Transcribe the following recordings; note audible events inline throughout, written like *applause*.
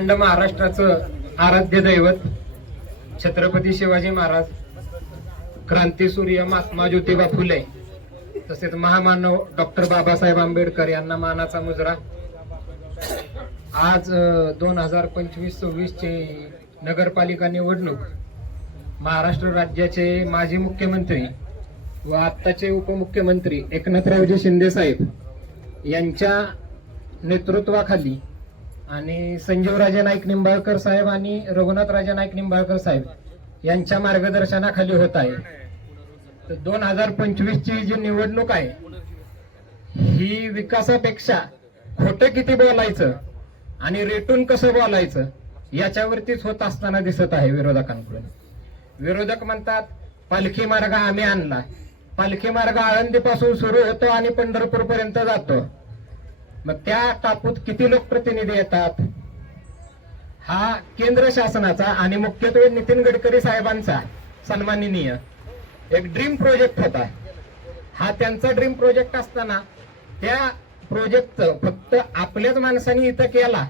अखंड महाराष्ट्राचं आराध्य दैवत छत्रपती शिवाजी महाराज क्रांतीसूर्य महात्मा ज्योतिबा फुले तसेच महामानव डॉक्टर बाबासाहेब आंबेडकर यांना मानाचा मुजरा. आज दोन हजार पंचवीस सव्वीस चे नगरपालिका निवडणूक. महाराष्ट्र राज्याचे माजी मुख्यमंत्री व आत्ताचे उपमुख्यमंत्री एकनाथरावजी शिंदे साहेब यांच्या नेतृत्वाखाली आणि संजीवराजे नाईक निंबाळकर साहेब आणि रघुनाथ राजा नाईक निंबाळकर साहेब यांच्या मार्गदर्शनाखाली होत आहे. तर दोन हजार पंचवीस ची जी निवडणूक आहे ही विकासापेक्षा खोटं किती बोलायचं आणि रेटून कसं बोलायचं याच्यावरतीच होत असताना दिसत आहे विरोधकांकडून. विरोधक म्हणतात पालखी मार्ग आम्ही आणला. पालखी मार्ग आळंदीपासून सुरू होतो आणि पंढरपूर पर्यंत जातो. मग त्या टापूत किती लोकप्रतिनिधी येतात? हा केंद्र शासनाचा आणि मुख्यत्वे नितीन गडकरी साहेबांचा सन्माननीय एक ड्रीम प्रोजेक्ट होता. हा त्यांचा ड्रीम प्रोजेक्ट असताना त्या प्रोजेक्टचं फक्त आपल्याच माणसांनी इथं केला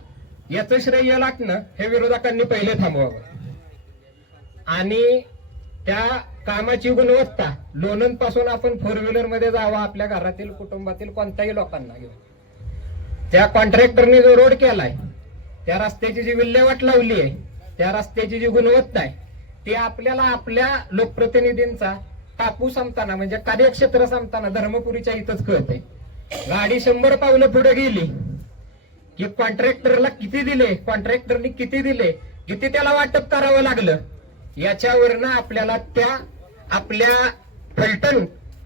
याचं श्रेय लागणं हे विरोधकांनी पहिले थांबवावं. आणि त्या कामाची गुणवत्ता लोणंदपासून आपण फोर व्हीलरमध्ये जावं आपल्या घरातील कुटुंबातील कोणत्याही लोकांना घेऊन. त्या कॉन्ट्रॅक्टरने जो रोड केलाय त्या रस्त्याची जी विल्हेवाट लावली आहे त्या रस्त्याची जी गुणवत्ता आहे ती आपल्याला आपल्या लोकप्रतिनिधींचा टापू संपताना म्हणजे कार्यक्षेत्र संपताना धर्मपुरीच्या इथंच कळत आहे गाडी शंभर पावलं पुढे गेली की कॉन्ट्रॅक्टरला किती दिले कॉन्ट्रॅक्टरनी किती दिले किती त्याला वाटप करावं लागलं याच्यावरनं आपल्याला त्या आपल्या फलटण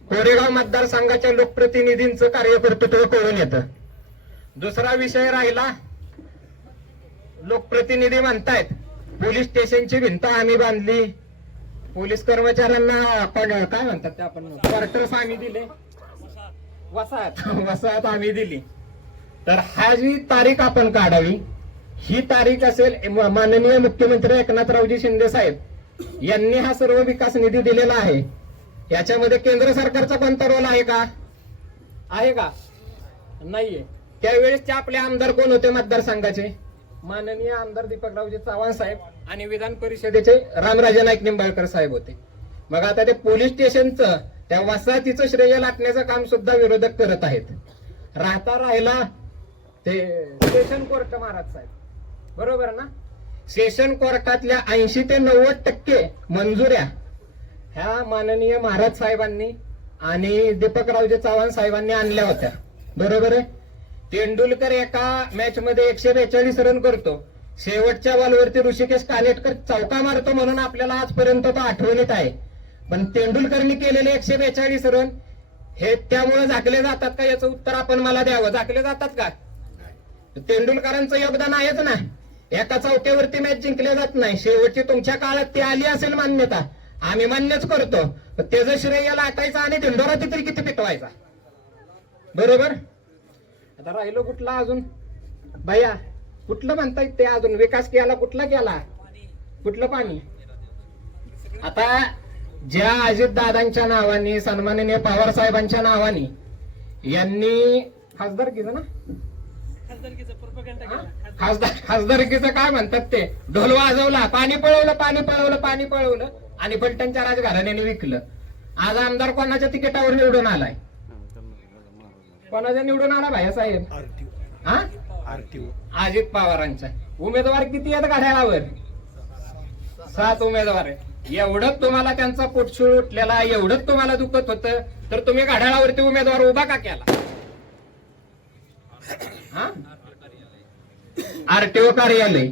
कोरेगाव मतदारसंघाच्या लोकप्रतिनिधींचं कार्यकर्तृत्व कळून येतं. दुसरा विषय राहिला. लोकप्रतिनिधी म्हणतायत पोलीस स्टेशनची भिंत आम्ही बांधली. पोलीस कर्मचाऱ्यांना आपण काय म्हणतात ते आपण क्वार्टर्स आम्ही दिले. वसाहत वसाहत आम्ही दिली. तर हा जी तारीख आपण काढावी ही तारीख असेल माननीय मुख्यमंत्री एकनाथरावजी शिंदे साहेब यांनी हा सर्व विकास निधी दिलेला आहे. याच्यामध्ये केंद्र सरकारचा कोणता रोल आहे का? आहे का? नाहीये. त्यावेळेसचे आपले आमदार कोण होते मतदारसंघाचे? माननीय आमदार दीपकरावजी चव्हाण साहेब आणि विधान परिषदेचे रामराजे नाईक निंबाळकर साहेब होते. मग आता ते पोलीस स्टेशनचं त्या वसाहतीचं श्रेय लाटण्याचं काम सुद्धा विरोधक करत आहेत. राहता राहिला ते सेशन कोर्ट महाराज साहेब. बरोबर ना? सेशन कोर्टातल्या ऐंशी ते नव्वद टक्के मंजुऱ्या ह्या माननीय महाराज साहेबांनी आणि दीपकरावजी चव्हाण साहेबांनी आणल्या होत्या. बरोबर आहे? तेंडुलकर एका मॅच मध्ये एकशे बेचाळीस रन करतो. शेवटच्या बॉलवरती ऋषिकेश कानेटकर चौका मारतो म्हणून आपल्याला आजपर्यंत तो आठवणीत आहे. पण तेंडुलकरनी केलेले एकशे बेचाळीस रन हे त्यामुळे झाकले जातात का? याचं उत्तर आपण मला द्यावं. झाकले जातात का? तेंडुलकरांचं योगदान आहेच ना. एका चौक्यावरती मॅच जिंकले जात नाही. शेवटची तुमच्या काळात ती आली असेल मान्यता. आम्ही मान्यच करतो. पण त्याचं श्रेय लाटायचं आणि धिंडोरा तरी किती पिटवायचा? बरोबर? आता राहिलो कुठला अजून? भैया कुठलं म्हणतायत ते अजून? विकास केला कुठला केला? कुठलं पाणी? आता ज्या अजित दादांच्या नावाने सन्माननीय पवार साहेबांच्या नावाने यांनी खासदार केलं. ना? खासदार खासदारकीचं काय म्हणतात ते? ढोल वाजवला पाणी पळवलं पाणी पळवलं पाणी पळवलं आणि फलटणच्या राजघराण्याने विकलं. आज आमदार कोणाच्या तिकिटावर निवडून आलाय? कोणाच्या निवडून आला भाया साहेब? हा? अजित पवारांचा. उमेदवार किती आहेत घड्याळावर? सात उमेदवार आहेत. एवढंच तुम्हाला त्यांचा पोटशूळ उठलेला एवढंच तुम्हाला दुखत होतं तर तुम्ही घड्याळावरती उमेदवार उभा का केला? आरटीओ कार्यालय.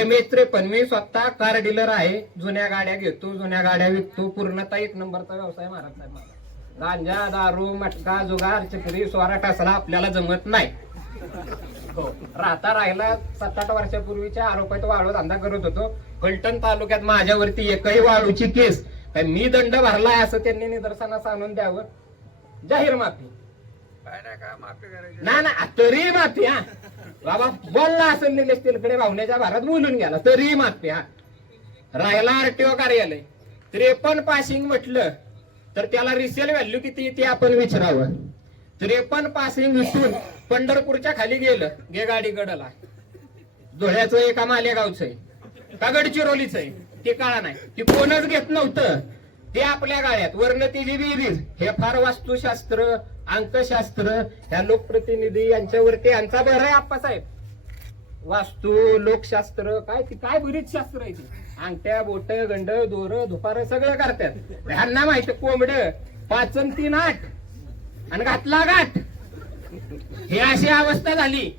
एम एच त्रेपन्न मी स्वतः कार डीलर आहे. जुन्या गाड्या घेतो जुन्या गाड्या विकतो. पूर्णतः एक नंबरचा व्यवसाय महाराज साहेब. गांजा दारू मटका जुगार चक्री सोरा टासला आपल्याला जमत नाही. हो. राहता राहिला सात आठ वर्षापूर्वीच्या आरोपात वाळू धंदा करत होतो. फलटण तालुक्यात माझ्यावरती एकही वाळूची केस काय मी दंड भरलाय असं त्यांनी निदर्शनास आणून द्यावं? जाहीर माफी. ना ना तरी माफी हा. बाबा बोलला असेल निलेश तिलकडे भावण्याच्या भारात बोलून गेला. तरी माफी हा. राहिला आरटीओ कार्यालय. त्रेपन्न पासिंग म्हटलं तर त्याला रिसेल व्हॅल्यू किती ते आपण विचारावं. त्रेपन्न पासिंग इथून पंढरपूरच्या खाली गेलं गे गाडी गडला. धुळ्याचं आहे का मालेगावचं आहे? का गडचिरोलीच आहे? ते काळा नाही. ते कोणच घेत नव्हतं. ते आपल्या गाळ्यात. वर्ण ती विहिरीज हे फार वास्तुशास्त्र अंकशास्त्र ह्या लोकप्रतिनिधी यांच्यावरती यांचा भर आहे आप्पासाहेब. वास्तू लोकशास्त्र काय ती काय बरीच शास्त्र आहे ती? अंगठ्या बोट गंड दोर धुपार सगळं करतात. ह्यांना माहीत कोंबड पाचन तीन आठ. आणि घातला गाठ. ही अशी अवस्था झाली.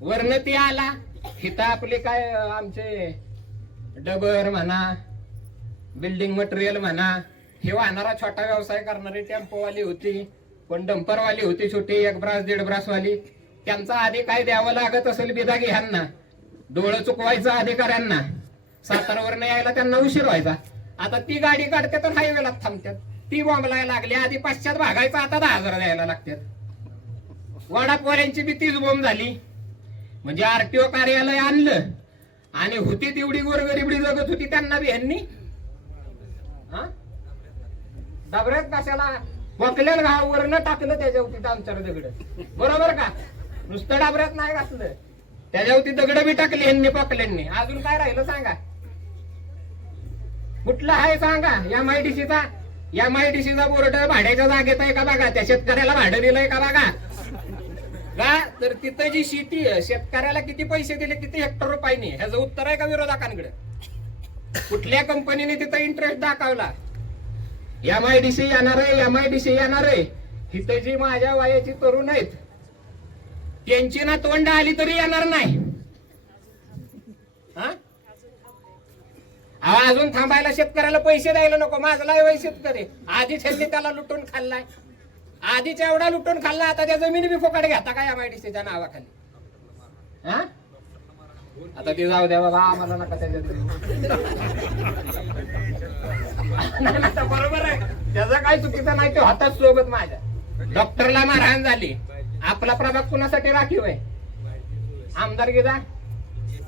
वर्ण ते आला. हिथं आपले काय आमचे डबर म्हणा बिल्डिंग मटेरियल म्हणा हे वाहणारा छोटा व्यवसाय करणारी टेम्पोवाली होती पण डंपरवाली होती छोटी एक ब्रास दीड ब्रासवाली. त्यांचा आधी काय द्यावं लागत असेल बिदागी ह्यांना. डोळं चुकवायचं अधिकाऱ्यांना. सातारावरनं यायला त्यांना उशीर व्हायचा. आता ती गाडी काढते तर हायवेला थांबतात. ती बॉम्बलायला लागली आधी पाश्चात भागायचं आता दहा हजार द्यायला लागतात. वडापोऱ्यांची बी तीच बोंब झाली. म्हणजे आरटीओ कार्यालय आणलं आणि होती तेवढी गोरगरिबडी जगत होती त्यांना बी ह्यांनी. हा? डबऱ्यात कशाला? बकल्यात घावर न टाकलं त्याच्यावरती आमच्या दगड. बरोबर का? नुसतं डाबऱ्यात नाही घातलं. त्याच्यावरती दगड बी टाकली ह्यांनी पकल्यांनी. अजून काय राहिलं सांगा? कुठला आहे सांगा? या मायडीसीचा या मायडीसीचा बोर्ड भाड्याच्या जागेत आहे का बघा? त्या शेतकऱ्याला भाडं दिलंय का बघा? का तर तिथं जी शेती आहे शेतकऱ्याला किती पैसे दिले किती हेक्टर रुपयाने? ह्याचं उत्तर आहे का विरोधकांकडे? कुठल्या कंपनीने तिथं इंटरेस्ट दाखवला? एम आय डी सी येणार आहे एम आय डी सी येणार आहे. तिथं जी माझ्या वयाची तरुण आहेत त्यांची ना तोंड आली तरी येणार नाही. हा? अजून थांबायला शेतकऱ्याला पैसे द्यायला नको. माझा वय शेतकरी. आधी ह्यांनी त्याला लुटून खाल्लाय. आधीच्या एवढा लुटून खाल्ला आता त्या जमिनी बी फुकट घेता का एम आय नावाखाली? हा? आता ते जाऊ द्या बाबा आम्हाला नका त्याच्यात बरोबर आहे. त्याचा काय चुकीचा नाही तो हातात सोबत माझ्या. डॉक्टरला मारहाण झाली. आपला प्रभाग कुणासाठी राखीव आहे? आमदार गेला?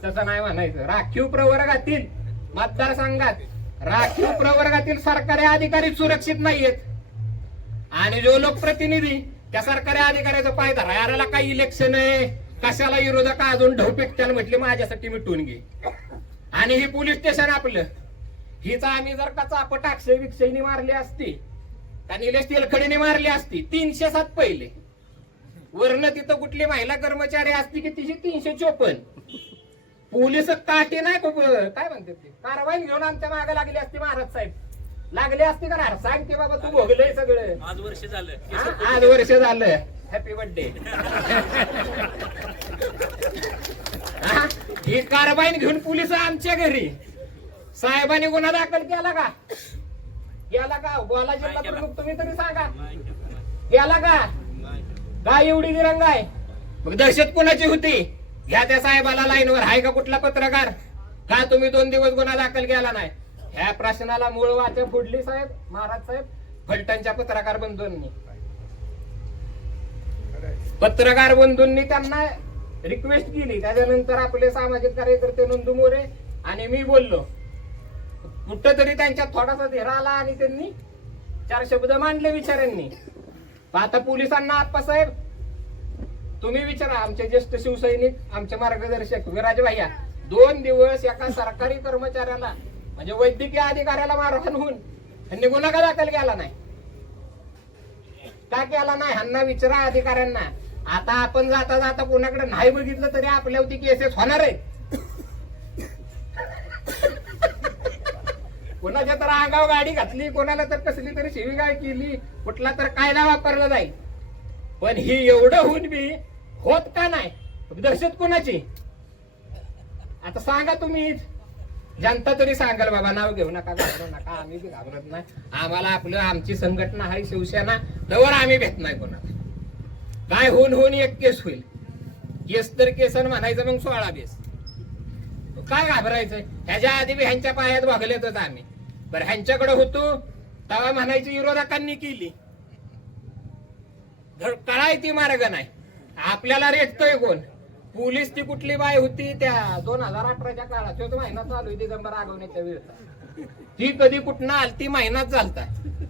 तसं नाही म्हणायचं. राखीव प्रवर्गातील मतदारसंघात राखीव प्रवर्गातील सरकारी अधिकारी सुरक्षित नाहीयेत. आणि जो लोकप्रतिनिधी त्या सरकारी अधिकाऱ्याचा पाय धरायला काही इलेक्शन आहे कशाला विरोधक अजून ढव पेटत्याला म्हटले माझ्यासाठी मिटून घे. आणि ही पोलीस स्टेशन आपलं. हिचा आम्ही जर का चापट अक्षय विक्षयनी मारली असती का निलेश तेलखडीने मारली असती तीनशे सात पहिले. वर्ण तिथं कुठली महिला कर्मचारी असती की तिची तीनशे चोपन्न. पोलीस काटे नाही खूप काय म्हणते ते? कारवाई घेऊन आमच्या मागे लागली असती महाराज साहेब. लागली असती का नाही? सांग की बाबा तू भोगलंय सगळं. आज वर्ष झालं. आज वर्ष झालं. *laughs* हॅपी बर्थडे ही? कारवाई घेऊन पोलीस आमच्या घरी. साहेबांनी गुन्हा दाखल केला का? केला का? बोला जिल्हा प्रमुख तुम्ही तरी सांगा. केला. का? काय एवढी दिरंग आहे. मग दहशत कोणाची होती? घ्या त्या साहेबाला लाईनवर आहे का कुठला पत्रकार? का तुम्ही दोन दिवस गुन्हा दाखल केला नाही? ह्या प्रश्नाला मूळ वाच फुडली साहेब महाराज साहेब फलटणच्या पत्रकार बंधूंनी. पत्रकार बंधूंनी त्यांना रिक्वेस्ट केली. त्याच्यानंतर आपले सामाजिक कार्यकर्ते नंदू मोरे आणि मी बोललो. कुठं तरी त्यांच्यात थोडासा धेरा आला आणि त्यांनी चार शब्द मांडले विचारांनी. आता पोलिसांना आप्पासाहेब तुम्ही विचारा आमचे ज्येष्ठ शिवसैनिक आमचे मार्गदर्शक विराज भैया दोन दिवस एका सरकारी कर्मचाऱ्याला म्हणजे वैद्यकीय अधिकाऱ्याला मारहाण होऊन त्यांनी गुन्हा का दाखल केला नाही. का केला नाही? ह्यांना विचारा अधिकाऱ्यांना. आता आपण जाता जाता कोणाकडे नाही बघितलं तरी आपल्यावरती केसेस होणार आहे कोणाच्या तर आगाव गाडी घातली कोणाला तर कसली तरी शिवीगाळ केली कुठला तर कायदा वापरला जाईल. पण ही एवढं होऊन बी होत का नाही? दहशत कोणाची? आता सांगा तुम्ही. जनता तरी सांगाल बाबा नाव घेऊ नका घाबरू नका आम्ही बी घाबरत नाही. आम्हाला आपलं आमची संघटना आहे शिवसेना. तवर आम्ही भेट नाही कोणाला. काय होऊन होऊन एक केस होईल. केस तर केसन म्हणायचं मग सोळा बेस. काय घाबरायचं ह्याच्या आधी बी ह्यांच्या पायात भागलेतच आम्ही. बरं ह्यांच्याकडे होतो तेव्हा म्हणायची विरोधकांनी केली. धड मार्ग नाही. आपल्याला रेटतोय कोण? पोलीस ती कुठली बाय होती त्या दोन हजार अठराच्या काळात? तो महिना चालू आहे दिगंबर आगवण्याच्या वेळेचा. ती कधी कुठनं आलती महिनाच चालता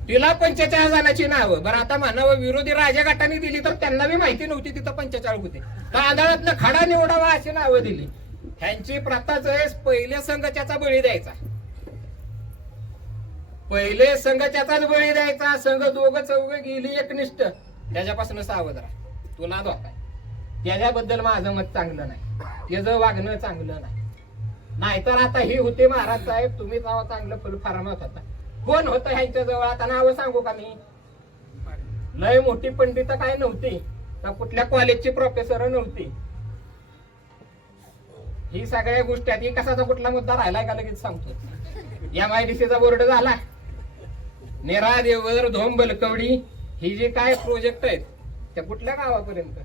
तिला पंचेचाळीस जणांची नावं. बरं आता म्हणावं विरोधी राजा गटाने दिली तर त्यांना बी माहिती नव्हती तिथं पंचेचाळीस होते. तांदळातनं खडा निवडावा अशी नावं दिली. ह्यांची प्रथाच आहे पहिले संघच्याचा बळी द्यायचा. पहिले संघच्याचाच बळी द्यायचा. संघ दोघं चौघ गेली एकनिष्ठ. त्याच्यापासून सावध राहा. तुला धोका त्याच्याबद्दल माझं मत चांगलं नाही. त्याचं वागणं चांगलं नाही. नाहीतर आता हे होते महाराज साहेब तुम्ही जावा चांगलं फुल फारामत होता. कोण होतं ह्यांच्या जवळ? आता नावं सांगू का मी? लय मोठी पंडित काय नव्हती. का कुठल्या कॉलेजची प्रोफेसर नव्हती. ही सगळ्या गोष्टी आहेत कसाचा कुठला मुद्दा राहिलाय का लगेच सांगतो. एम आय डी सीचा बोर्ड झाला. नेरा देवर धोम बलकवडी ही जे काय प्रोजेक्ट आहेत त्या कुठल्या गावापर्यंत?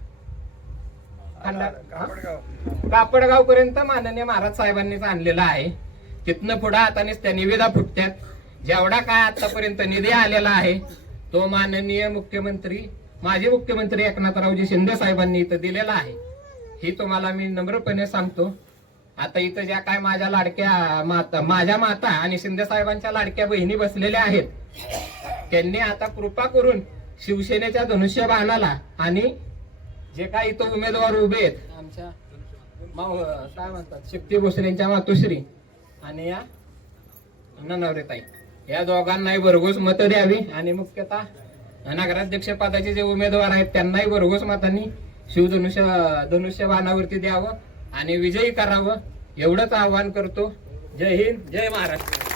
कापडगाव पर्यंत माननीय महाराज साहेबांनीच आणलेला आहे. तिथनं पुढे हातानेच त्या निविदा फुटत्यात. जेवढा काय आतापर्यंत निधी आलेला आहे तो माननीय मुख्यमंत्री माजी मुख्यमंत्री एकनाथरावजी शिंदे साहेबांनी इथं दिलेला आहे. ही तुम्हाला मी नम्रपणे सांगतो. आता इथं ज्या काय माझ्या लाडक्या माता माझ्या माता आणि शिंदे साहेबांच्या लाडक्या बहिणी बसलेल्या आहेत त्यांनी आता कृपा करून शिवसेनेच्या धनुष्यबाणाला आणि जे काही इथं उमेदवार उभे आहेत. आमच्या काय म्हणतात? शक्ती भोसलेंच्या मातोश्री आणि या नवरेताई या दोघांनाही भरघोस मतं द्यावी आणि मुख्यतः नगराध्यक्ष पदाचे जे उमेदवार आहेत त्यांनाही भरघोस मतांनी शिवधनुष्य धनुष्य बाणावरती द्यावं आणि विजयी करावं एवढंच आवाहन करतो. जय हिंद जय महाराष्ट्र.